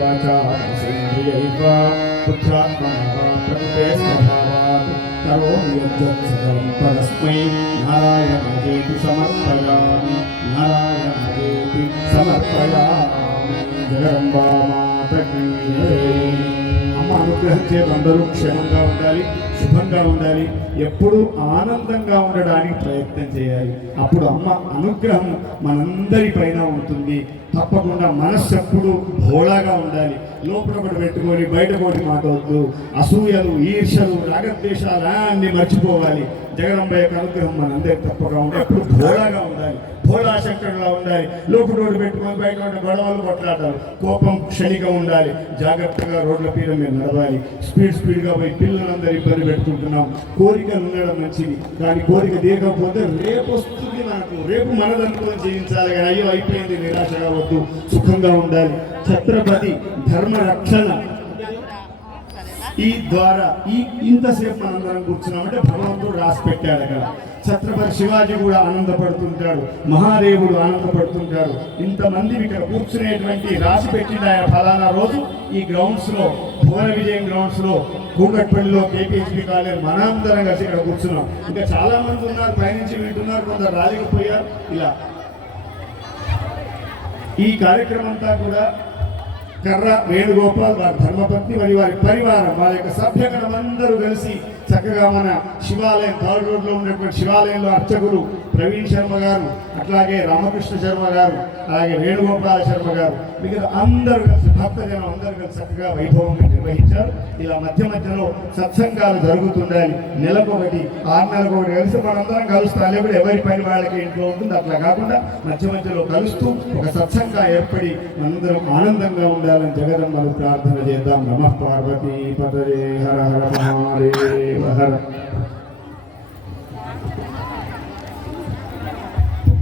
वाचासेन्द्रियैर्वा बुद्ध्यात्मना प्रकृते स्वभावात् करोमि यद्यत् सकलं परस्मै नारायणायेति समर्पयामि नारायणायेति समर्पयामि जगदम्बा माता की जय। అమ్మ అనుగ్రహం చేత అందరూ క్షేమంగా ఉండాలి, శుభంగా ఉండాలి, ఎప్పుడూ ఆనందంగా ఉండడానికి ప్రయత్నం చేయాలి. అప్పుడు అమ్మ అనుగ్రహం మనందరి పైన ఉంటుంది. తప్పకుండా మనస్సు ఎప్పుడు భోళాగా ఉండాలి. లోపల ఒకటి పెట్టుకొని బయట ఒకటి మాట్లాడద్దు. అసూయలు, ఈర్షలు, రాగద్వేషాలు అన్నీ మర్చిపోవాలి. జగదంబ యొక్క అనుగ్రహం మనందరికి తప్పగా ఉండాలి. ఎప్పుడు భోళాగా ఉండాలి, భోళా శంకరులా ఉండాలి. లోపల పెట్టుకొని బయట గొడవలు కొట్లాడాలి. కోపం క్షణిగా ఉండాలి. జాగ్రత్తగా రోడ్ల పీడ మీద నడవాలి. స్పీడ్గా పోయి పిల్లలందరూ ఇబ్బంది పెట్టుకుంటున్నాం. కోరికలు ఉండడం మంచిది, కానీ కోరిక తీరకపోతే రేపు వస్తుంది, నాకు రేపు మనదనుకుని జీవించాలి. కానీ అయ్యో అయిపోయింది నిరాశగా వద్దు, సుఖంగా ఉండాలి. ఛత్రపతి ధర్మ రక్షణ ఈ ద్వారా ఇంతసేపు మనందరం కూర్చున్నామంటే భగవంతుడు రాసి పెట్టాడు అక్కడ. ఛత్రపతి శివాజీ కూడా ఆనందపడుతుంటాడు, మహాదేవుడు ఆనందపడుతుంటాడు. ఇంతమంది ఇక్కడ కూర్చునేటువంటి రాసి పెట్టిన ఫలానా రోజు ఈ గ్రౌండ్స్లో, భువన విజయం గ్రౌండ్స్లో, కూకట్పల్లిలో, కేపీహెచ్పీ కాలేజ్ మనందరం కలిసి ఇక్కడ కూర్చున్నాం. ఇంకా చాలా మంది ఉన్నారు, పైనుంచి వింటున్నారు, కొందరు రాలేకపోయారు. ఇలా ఈ కార్యక్రమం అంతా కూడా కర్ర వేణుగోపాల్ వారి ధర్మపత్ని మరియు వారి పరివారం, వారి యొక్క సభ్యగణం అందరూ కలిసి చక్కగా మన శివాలయం, థర్డ్ రోడ్లో ఉన్నటువంటి శివాలయంలో అర్చకులు ప్రవీణ్ శర్మ గారు, అట్లాగే రామకృష్ణ శర్మ గారు, అలాగే వేణుగోపాల శర్మ గారు, మిగతా అందరూ కలిసి భక్తజనం అందరూ కలిసి చక్కగా వైభవంగా నిర్వహించారు. ఇలా మధ్య మధ్యలో సత్సంగాలు జరుగుతుండాలి. నెలకొకటి, 6 నెలకొకటి కలిసి మనందరం కలుస్తాం. లేకపోతే ఎవరి పని వాళ్ళకి ఇంట్లో ఉంటుంది. అట్లా కాకుండా మధ్య మధ్యలో కలుస్తూ ఒక సత్సంగా ఏర్పడి మనందరం ఆనందంగా ఉండాలని జగదమ్మను ప్రార్థన చేద్దాం. నమః పార్వతీ పతయే హర హర మహాదేవ హర.